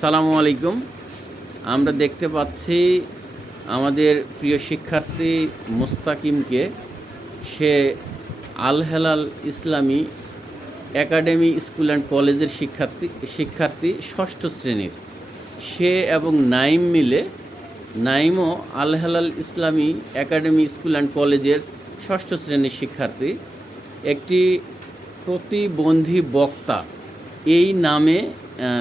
সালামু আলাইকুম। আমরা দেখতে পাচ্ছি আমাদের প্রিয় শিক্ষার্থী মোস্তাকিমকে। সে আল হেলাল ইসলামী একাডেমি স্কুল অ্যান্ড কলেজের শিক্ষার্থী শিক্ষার্থী ষষ্ঠ শ্রেণির। সে এবং নাইম মিলে নাইমও আল হেলাল ইসলামী একাডেমি স্কুল অ্যান্ড কলেজের ষষ্ঠ শ্রেণির শিক্ষার্থী। একটি প্রতিবন্ধী বক্তা। এই নামে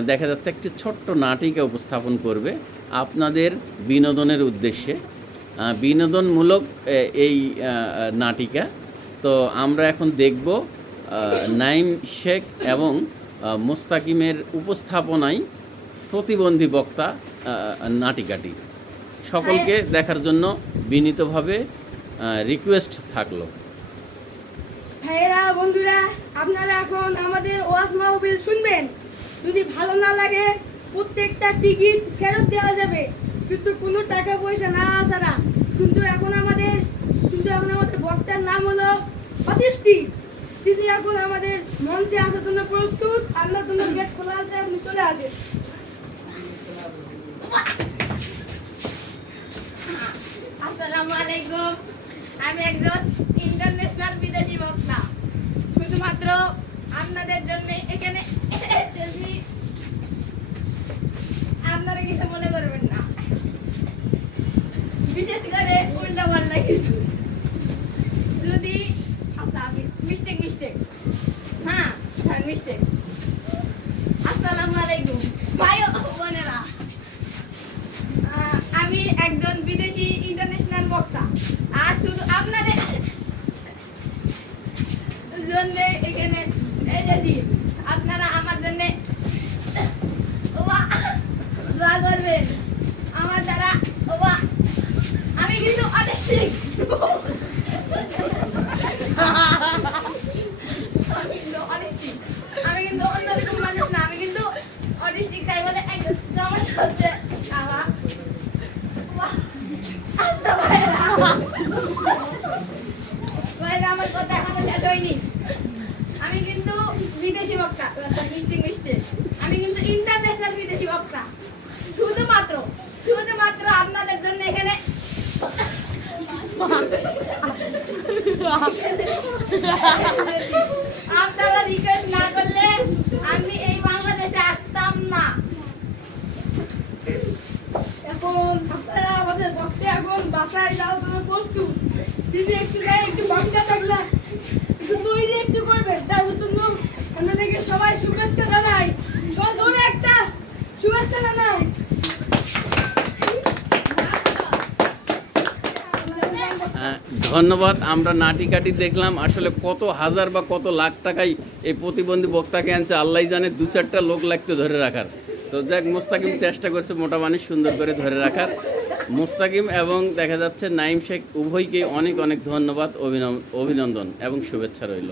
দেখা যাচ্ছে একটি ছোট্ট নাটিকা উপস্থাপন করবে আপনাদের বিনোদনের উদ্দেশ্যে। বিনোদনমূলক এই নাটিকা। তো আমরা এখন দেখব নাইম শেখ এবং মোস্তাকিমের উপস্থাপনায় প্রতিবন্ধী বক্তা নাটিকাটি। সকলকে দেখার জন্য বিনীতভাবে রিকোয়েস্ট থাকল। ভাইয়েরা বন্ধুরা আপনারা এখন আমাদের ওয়াজ মাহবিল শুনবেন? যদি ভালো না লাগে, প্রত্যেকটা টিকিট ফেরত দেওয়া যাবে। কিন্তু কোনো টাকা পয়সা না ছাড়া কিন্তু এখন আমাদের, কিন্তু এখন আমাদের বক্তার নাম হলো অতিষ্ঠি তিনি এখন আমাদের মঞ্চে আসার জন্য প্রস্তুত। আপনার জন্য গেট খোলা আছে, আপনি চলে আসেন। আসসালামু আলাইকুম। আমি একজন ইন্টারন্যাশনাল বিদেশি বক্তা শুধুমাত্র আপনাদের জন্য এখানে এসেছি। আপনারা কিছু মনে করবেন না বিশেষ করে উল্টা পাল্টা কিছু। যদি আচ্ছা মিস্টেক মিস্টেক হ্যাঁ হ্যাঁ মিস্টেক আসসালামু আলাইকুম। ভাই বোনেরা আমি একজন বিদেশি ইন্টারন্যাশনাল বক্তা। আর শুধু আপনাদের জন্য এখানে এসেছি আপনারা আমার জন্য দোয়া করবেন আমার দ্বারা ওবা আমি কিন্তু অনেক শিখ আমি কিন্তু অনেক শিখ আমি কিন্তু অন্যরকম মানুষ না আমি কিন্তু অটিস্টিক তাই বলে একটা সমস্যা হচ্ছে আমার আচ্ছা আমার কথা এখনও শেষ হয়নি। আমি কিন্তু বিদেশি বক্তা। মিষ্টি মিষ্টি। আমি কিন্তু ইন্টারন্যাশনাল বিদেশি বক্তা। শুধুমাত্র শুধুমাত্র আপনাদের জন্য এখানে আপনারা রিকোয়েস্ট না করলে আমি এই বাংলাদেশে আসতাম না এখন আপনারা আমাদের বক্তা জানাই। ধন্যবাদ। আমরা নাটি কাটি দেখলাম। আসলে কত হাজার বা কত লাখ টাকাই এই প্রতিবন্ধী বক্তাকে আনছে। আল্লাহ জানে দু চারটা লোক লাগতো ধরে রাখার। তো যাক, মোস্তাকিম চেষ্টা করছে মোটামুটি সুন্দর করে ধরে রাখার। মোস্তাকিম এবং দেখা যাচ্ছে নাইম শেখ উভয়কে অনেক অনেক ধন্যবাদ অভিনন্দন এবং শুভেচ্ছা রইল।